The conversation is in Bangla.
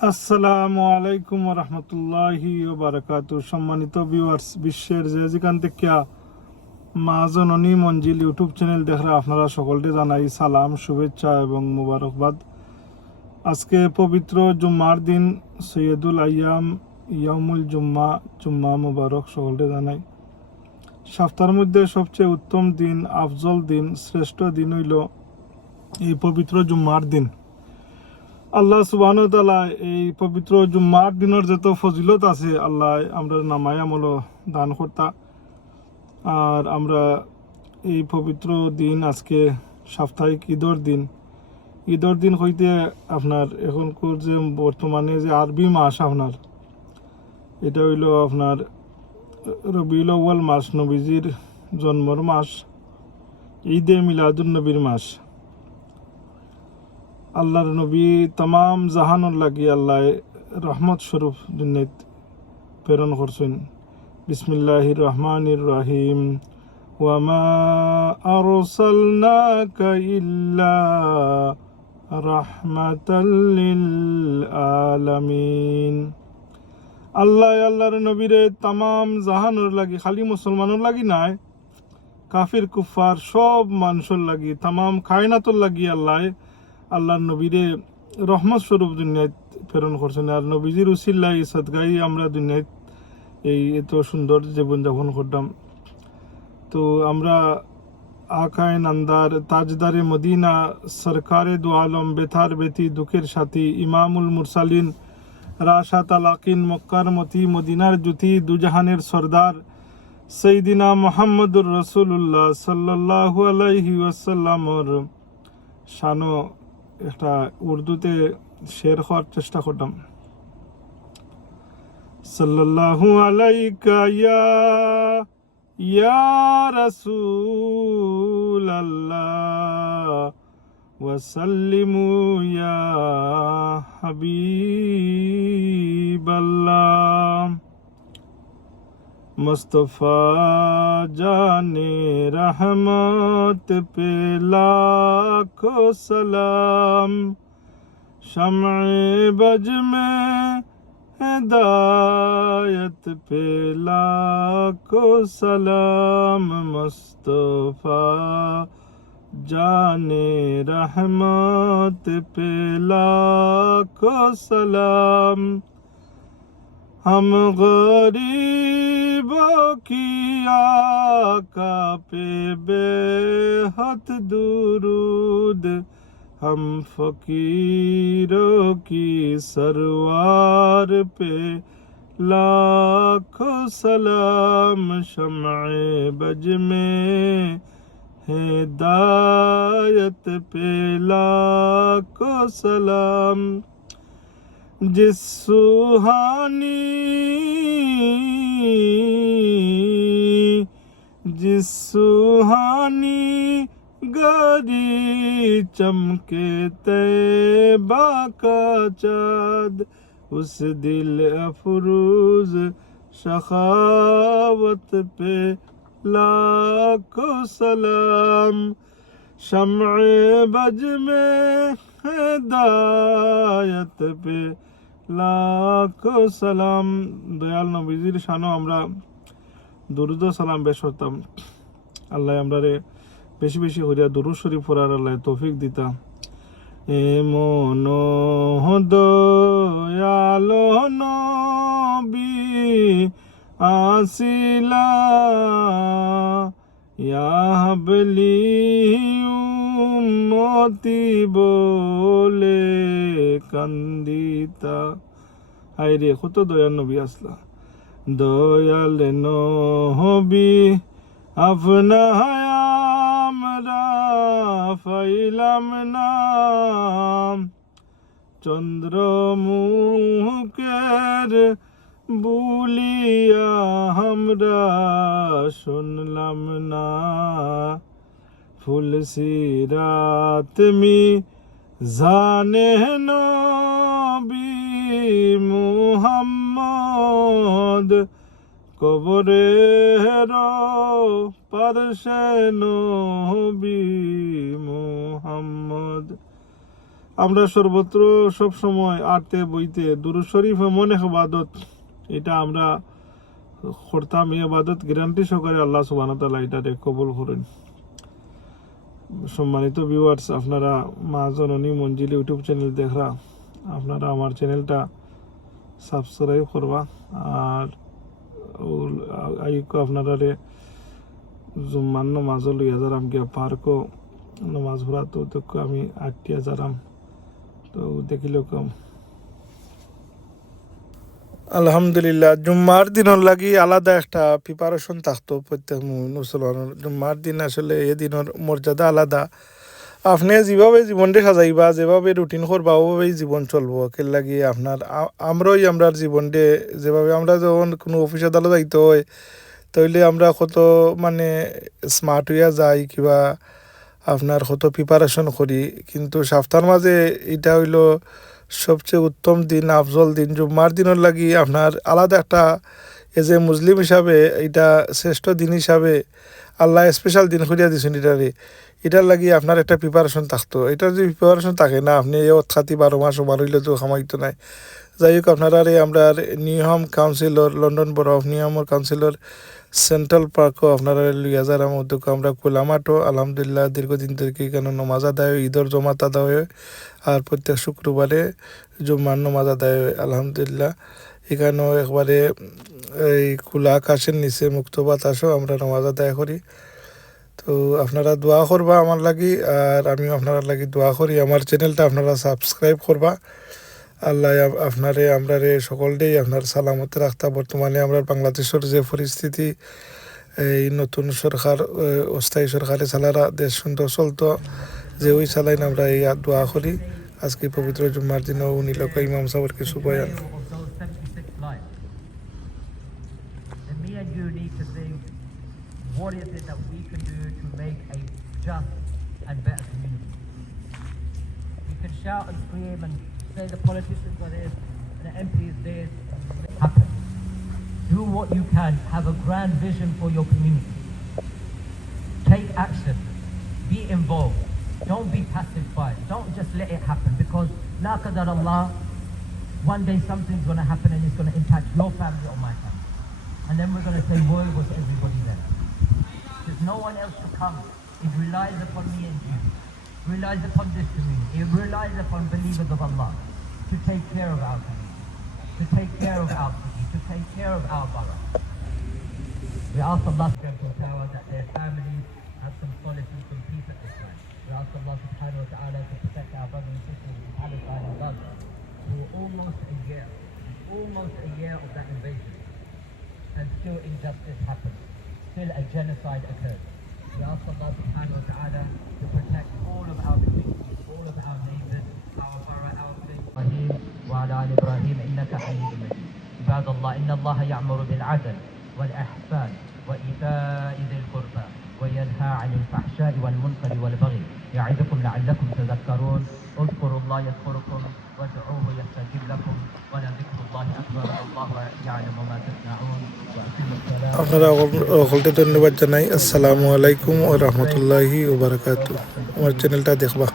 আসসালামু আলাইকুম রহমতুল্লাহি বারাকাতু। সম্মানিত ভিউয়ার্স, বিশ্বের যেখান থেকে মা জননী মঞ্জিল ইউটিউব চ্যানেল দেখরা আপনারা সকলকে জানাই সালাম, শুভেচ্ছা এবং মুবারকবাদ। আজকে পবিত্র জুম্মার দিন, সৈয়দুল আইয়াম, ইয়ামুল জুম্মা মুবারক সকলকে জানাই। সপ্তাহের মধ্যে সবচেয়ে উত্তম দিন, আফজল দিন, শ্রেষ্ঠ দিন হইল এই পবিত্র জুম্মার দিন। আল্লাহ সুবহানাহু ওয়া তাআলা এই পবিত্র জুম্মার দিনের যত ফজিলত আছে আল্লাহ আমরা নামায় আমল দান করতা। আর আমরা এই পবিত্র দিন আজকে সাপ্তাহিক ঈদের দিন হইতে আপনার এখনকার যে বর্তমানে যে আরবি মাস আপনার এটা হইল আপনার রবিউল আউয়াল মাস, নবীজির জন্মর মাস, ঈদে মিলাদুন নবীর মাস। আল্লাহর নবী তাম জাহানুর লাগি আল্লাহ রহমত স্বরূপ দুনিয়াত প্রেরণ করছেন। বিসমিল্লাহির রহমানির রহিম। ওয়ামা আরসালনাকা ইল্লা রাহমাতাল লিল আলামিন। আল্লাহর নবীরে তাম জাহানুর লাগি, খালি মুসলমানের লাগি নাই, কাফির কুফার সব মানুষের লাগি, তাম কায়নাতুর লাগি আল্লাহর নবীরে রহমত স্বরূপ দুনিয়াত প্রেরণ করছেন। আর নবীজির উসিল্লাহি সদকাই আমরা দুনিয়াত এই এত সুন্দর জীবনযাপন করতাম। তো আমরা আকায় নান্দার, তাজদারে মদিনা, সরকারে দু আলম, বেথার বেতি, দুঃখের সাথী, ইমামুল মুরসালিন, রাশাত আলাকিন, মক্কার মতি, মদিনার জ্যোতি, দুজাহানের সর্দার সৈয়দিনা মুহাম্মদুর রাসূলুল্লাহ সাল্লাল্লাহু আলাইহি ওয়াসাল্লামর শানো একটা উর্দুতে শের হওয়ার চেষ্টা করতাম। সাল্লাল্লাহু আলাইকা ইয়া রাসূল আল্লাহ ওয়া সাল্লিমু ইয়া হাবিবাল্লাহ। মুস্তফা জানে রহমত पे लाखों सलाम, शम्ए बज में हिदायत पे लाखों सलाम। मुस्तफा जाने रहमत पे लाखों सलाम। हम गरीबों की आका पे बेहद दुरूद, हम फकीरों की सरवार पे लाखों सलाम। शम्ए बज में हिदायत पे लाखों सलाम। जिस सुहानी गरी चमके तैबा का चाँद, उस दिल अफरोज शखावत पे लाखों सलाम। शम्ए बज में हिदायत पे লাখো সালাম। দয়াল নবীজির শানও আমরা দরুদ সালাম বেশ করতাম। আল্লাহ আমরা রে বেশি বেশি করিয়া দরুদ শরীফ পড়ার আল্লাহ তৌফিক দিতা। এমন দয়ালো নবী আসিলা, ইয়া হাবলি উম্মতি বলে কান্দিতা। হায় রে, কত দয়াল নবী আসলা। দয়াল নবী আপনা আমরা ফাইলাম না, চন্দ্রমুখের বুলিয়া আমরা শুনলাম না। ফুল সিরাত মি জানে নবী মুহাম্মদ, কবরের পারশে নবী মুহাম্মদ। আমরা সর্বত্র সব সময় আটতে বইতে দুরূদ শরীফ এমন এক ইবাদত, এটা আমরা করতাম, এই ইবাদত গ্যারান্টি সহকারে আল্লাহ সুবহানাহু ওয়া তাআলা এটাকে কবুল করেন। সম্মানিত ভিউয়ার্স, আপনারা মা জননী মঞ্জিল ইউটিউব চ্যানেল দেখরা, আপনারা আমার চ্যানেলটা সাবস্ক্রাইব করবা। আর আইকো আপনারা জুম্মান নমাজ লইয়া যারাম গিয়া পার্কও নমাজ পড়া, তো আমি আটটিয়া যারাম, তো দেখিল কম। আলহামদুলিল্লাহ, জুম্মার দিনের লাগি আলাদা একটা প্রিপারেশন থাকতো প্রত্যেক মুসলমানের। জুম্মার দিন আসলে এ দিনের মর্যাদা আলাদা। আপনি যেভাবে জীবনটা সাজাইবা, যেভাবে রুটিন করবা, ওভাবেই জীবন চলবো। কে লাগি আপনার আমরার জীবনটা যেভাবে আমরা যখন কোনো অফিস আদালত যাইতে হয়, তাইলে আমরা কত মানে স্মার্ট হইয়া যাই, কিবা আপনার কত প্রিপারেশন করি। কিন্তু সপ্তাহের মাঝে এটা হইলো সবচেয়ে উত্তম দিন, আফজল দিন। জুম্মার দিনের লাগি আপনার আলাদা একটা, এজ এ মুসলিম হিসাবে এটা শ্রেষ্ঠ দিন হিসাবে আল্লাহ স্পেশাল দিন করিয়া দিয়েছেন এটার লাগি আপনার একটা প্রিপারেশন থাকতো। এটার যদি প্রিপারেশন থাকে না, আপনি এ খাতি 12 মাস ওমান হইলে তো খামাইতো নাই। যাই হোক, আপনারা আমরা নিয়ম কাউন্সিলর লন্ডন বড় অফ নিয়মর কাউন্সিলর সেন্ট্রাল পার্কও আপনারা লিয়া যার মধ্যে আমরা কোলামাটো আলহামদুলিল্লাহ দীর্ঘদিন থেকে এখানে নমাজ আদায় হয়, ঈদর জমাত আদায় হয়, আর প্রত্যেক শুক্রবারে জুম্মার নমাজ আদায় হয় আলহামদুলিল্লাহ। এখানেও একবারে এই খোলা আকাশের নিচে মুক্ত বাতাসও আমরা নমাজ আদায় করি। তো আপনারা দোয়া করবা আমার লাগি, আর আমিও আপনারা লাগি দোয়া করি। আমার চ্যানেলটা আপনারা সাবস্ক্রাইব করবা। আল্লাহ আপনারে আমরারে সকলটাই আপনার সালামতে রাখতা। বর্তমানে আমরা বাংলাদেশের যে পরিস্থিতি, এই নতুন সরকার অস্থায়ী সরকারে চালারা দেশ সুন্দর চলতো, যে ওই চালাইন আমরা এই দোয়া করি। আজকে পবিত্র জুম্মার দিনও উনি লোক ইমাম সাহেবের কিছু বয়ান। What is it that we can do to make a just and better community? We can shout and scream and say the politicians are this and the MPs this. Happen. Do what you can. Have a grand vision for your community. Take action. Be involved. Don't be pacified. Don't just let it happen, because la qadar Allah, one day something's going to happen and it's going to impact your family or my family. And then we're going to say, why was everybody there? There's no one else to come. It relies upon me and you. It relies upon this community. It relies upon believers of Allah to take care of our community, to take care of our city, to take care of our borough. We ask Allah subhanahu wa ta'ala that their families have some solace and some peace at this time. We ask Allah subhanahu wa ta'ala to protect our brothers and sisters in Palestine and Gaza, who are almost a year of that invasion, and still injustice happens. Still a genocide occurs. We ask Allah subhanahu wa ta'ala to protect all of our communities, all of our neighbors, our borough, our place. Ibrahim wa ala ali Ibrahim innaka hamidun majid. عباد الله إن الله يأمر بالعدل والإحسان وإيتاء ذي القربى وينهى عن الفحشاء والمنكر والبغي يعظكم لعلكم تذكرون. اذكروا الله يذكركم وادعوه يستجيب لكم ولذكر الله أكبر والله يعلم ما تصنعون. আপনারা সকলকে ধন্যবাদ জানাই। আসসালামু আলাইকুম ওয়া রাহমাতুল্লাহি ওয়া বারাকাতুহু। আমার চ্যানেলটা দেখবা।